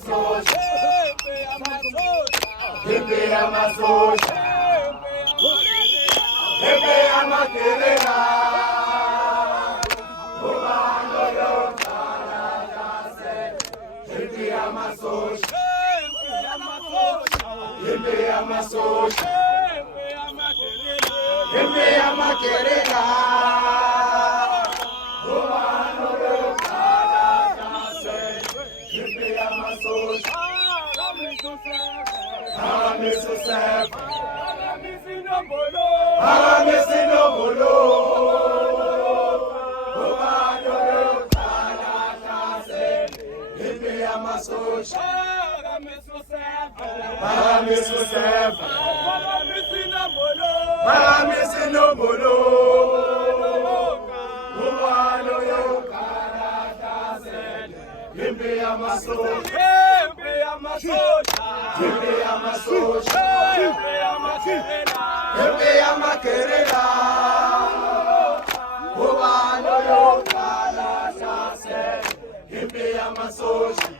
yamasosha, hembe yamasosha, hembe yamakerera, ubano yotala kase, hembe yamasosha, hembe yamasosha, hembe yamakerera. Himbe ya masosha,